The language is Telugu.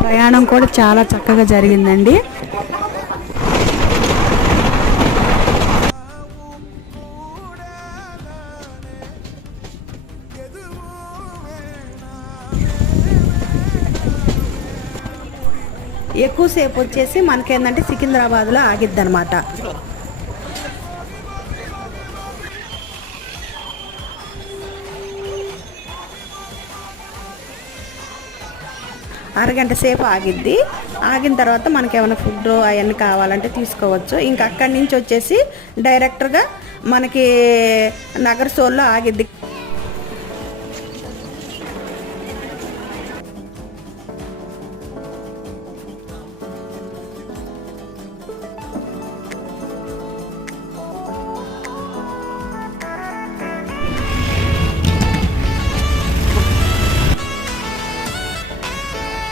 ప్రయాణం కూడా చాలా చక్కగా జరిగిందండి. ఎక్కువసేపు వచ్చేసి మనకేందంటే సికింద్రాబాద్లో ఆగిద్ది అనమాట. అరగంట సేపు ఆగిద్ది. ఆగిన తర్వాత మనకి ఏమైనా ఫుడ్ అవన్నీ కావాలంటే తీసుకోవచ్చు. ఇంకా అక్కడి నుంచి వచ్చేసి డైరెక్ట్గా మనకి నగర్ సోల్లో ఆగిద్ది.